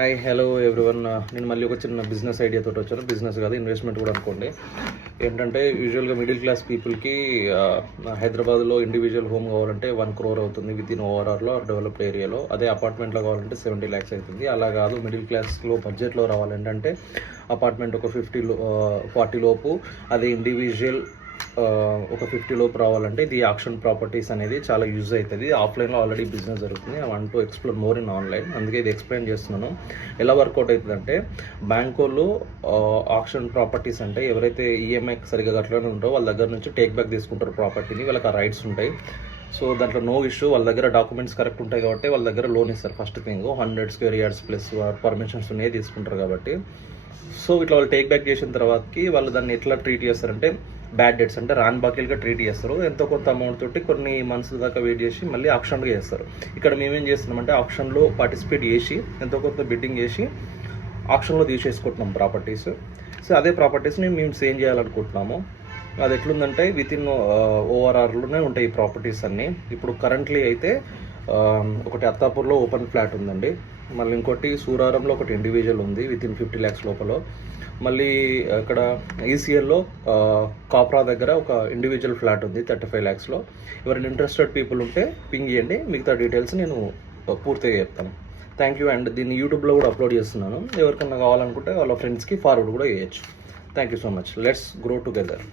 Hi hello everyone. నేను మళ్ళీ ఒక చిన్న బిజినెస్ ఐడియాతో వచ్చాను. బిజినెస్ కాదు, ఇన్వెస్ట్మెంట్ కూడా అనుకోండి. ఏంటంటే యూజువల్గా మిడిల్ క్లాస్ పీపుల్కి హైదరాబాద్లో ఇండివిజువల్ హోమ్ కావాలంటే 1 crore అవుతుంది విత్ ఇన్ ఓఆర్ఆర్లో డెవలప్డ్ ఏరియాలో. అదే అపార్ట్మెంట్లో కావాలంటే 70 lakhs అవుతుంది. అలా కాదు, మిడిల్ క్లాస్లో బడ్జెట్లో రావాలంటే అపార్ట్మెంట్ ఒక 40 లోపు, అదే ఇండివిజువల్ ఒక 50 లోపు రావాలంటే ఇది ఆక్షన్ ప్రాపర్టీస్ అనేది చాలా యూజ్ అవుతుంది. ఆఫ్లైన్లో ఆల్రెడీ బిజినెస్ జరుగుతుంది. I want to explore more in online. అందుకే ఇది ఎక్స్ప్లెయిన్ చేస్తున్నాను. ఎలా వర్కౌట్ అవుతుందంటే, బ్యాంక్ వాళ్ళు ఆక్షన్ ప్రాపర్టీస్ అంటే ఎవరైతే ఈఎంఐ సరిగా కట్టలేని ఉంటారో వాళ్ళ దగ్గర నుంచి టేక్ బ్యాక్ తీసుకుంటారు ప్రాపర్టీని. వాళ్ళకి ఆ రైట్స్ ఉంటాయి. సో దాంట్లో నో ఇష్యూ. వాళ్ళ దగ్గర డాక్యుమెంట్స్ కరెక్ట్ ఉంటాయి కాబట్టి వాళ్ళ దగ్గర లోన్ ఇస్తారు. First thing 100 square yards plus permissions ఉన్నాయి తీసుకుంటారు కాబట్టి. సో ఇట్లా వాళ్ళు టేక్ బ్యాక్ చేసిన తర్వాతకి వాళ్ళు దాన్ని ఎట్లా ట్రీట్ చేస్తారంటే, బ్యాడ్ డెట్స్ అంటే రాన్ బాకీలుగా ట్రీట్ చేస్తారు. ఎంతో కొంత అమౌంట్ తోటి కొన్ని మంత్స్ దాకా వెయిట్ చేసి మళ్ళీ ఆప్షన్గా చేస్తారు. ఇక్కడ మేమేం చేస్తున్నామంటే, ఆప్షన్లో పార్టిసిపేట్ చేసి ఎంతో కొంత బిడ్డింగ్ చేసి ఆప్షన్లో తీసేసుకుంటున్నాం ప్రాపర్టీస్. సో అదే ప్రాపర్టీస్ని మేము సేల్ చేయాలనుకుంటున్నాము. అది ఎట్లుందంటే విత్ ఇన్ ఓఆర్ఆర్లోనే ఉంటాయి ఈ ప్రాపర్టీస్ అన్నీ. ఇప్పుడు కరెంట్లీ అయితే ఒకటి అత్తాపూర్లో ఓపెన్ ఫ్లాట్ ఉందండి. మళ్ళీ ఇంకోటి సూరారంలో ఒకటి ఇండివిజువల్ ఉంది విత్ ఇన్ 50 lakhs లోపల. మళ్ళీ ఇక్కడ ఈసీఎల్లో కాప్రా దగ్గర ఒక ఇండివిజువల్ ఫ్లాట్ ఉంది 35 lakhsలో. ఎవరైనా ఇంట్రెస్టెడ్ పీపుల్ ఉంటే పింగ్ చేయండి, మిగతా డీటెయిల్స్ నేను పూర్తిగా చెప్తాను. Thank you. అండ్ దీన్ని యూట్యూబ్లో కూడా అప్లోడ్ చేస్తున్నాను. ఎవరికన్నా కావాలనుకుంటే వాళ్ళ ఫ్రెండ్స్కి ఫార్వర్డ్ కూడా చేయొచ్చు. Thank you so much. Let's grow together.